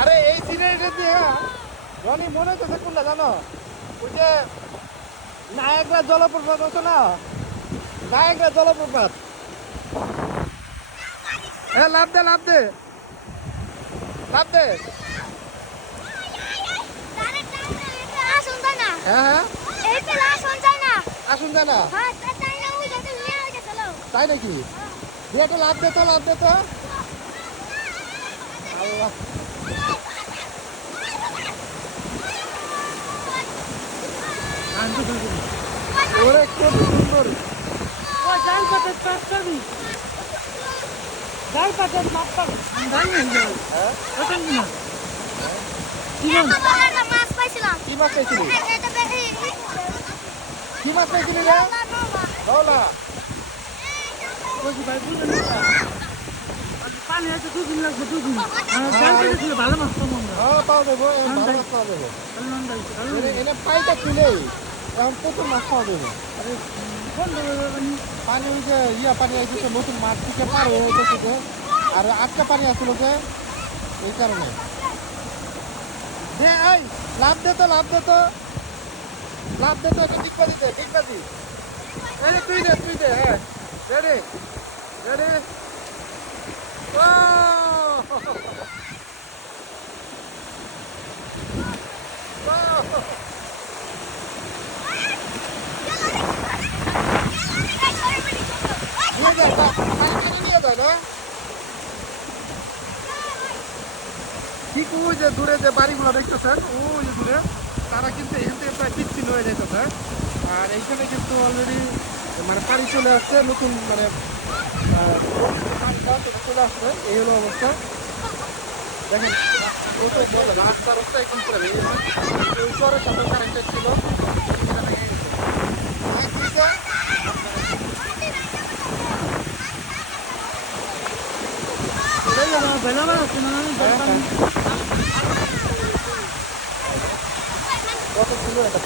আরে এই সিনারিটা দিয়ে রনি মনে হচ্ছে কোনটা জানো? ওই যে নায়াগ্রা জলপ্রপাত আছে না, নায়াগ্রা জলপ্রপাত। হ্যাঁ লাভ দে লাভ দে লাভ দে। হ্যাঁ হ্যাঁ আসুন জানা তাই নাকি? দিয়ে একটা লাভ দে তো লাভ দে তো। আল্লাহ ওরে খুব সুন্দর। জাল পাতে পাস করবি, জাল পাতে মাপ পাবি জানি না। হ্যাঁ ওটা কি না মাছ পাইছিলাম। কি মাছ পাইছিলি? কি মাছ পাইছিলি রে? বাউলা বলছি ভাই বুঝলেন না, পানি আছে 2 দিন লাগবে 2 দিন। জাল পেতে ছিল ভালো মাছ পাবো আমরা। হ্যাঁ পাওয়া যাবো, ভালো মাছ পাওয়া যাবো। এনে পাইটা খুলেই এখন প্রচুর মাছ পাওয়া যাবে। পানি ওই যে পানি আইতেছে নতুন মাছ থেকে পার হয়ে হইতেছে যে, আর আটটা পানি আসলো যে এই কারণে। দে এই লাভ দে তো লাভ দে তো লাভ দে তো, একটা ডিগবাজি দে ডিগবাজি। এই তুই দে হ্যাঁ রেডি রেডি। ও নিয়ে যায় নিয়ে যায় না ঠিক। ওই যে দূরে যে বাড়িগুলো দেখতেছেন ওই যে দূরে, তারা কিন্তু এখান থেকে প্রায় বিচ্ছিন্ন হয়ে যাইতেছে। আর এইখানে কিন্তু অলরেডি মানে পানি চলে আসছে, নতুন মানে চলে আসছে। এই হলো অবস্থা। দেখেন রাস্তার রাস্তা এখন করে ওই চরের সাথে কারেন্টেড ছিল। কত সুন্দর একটা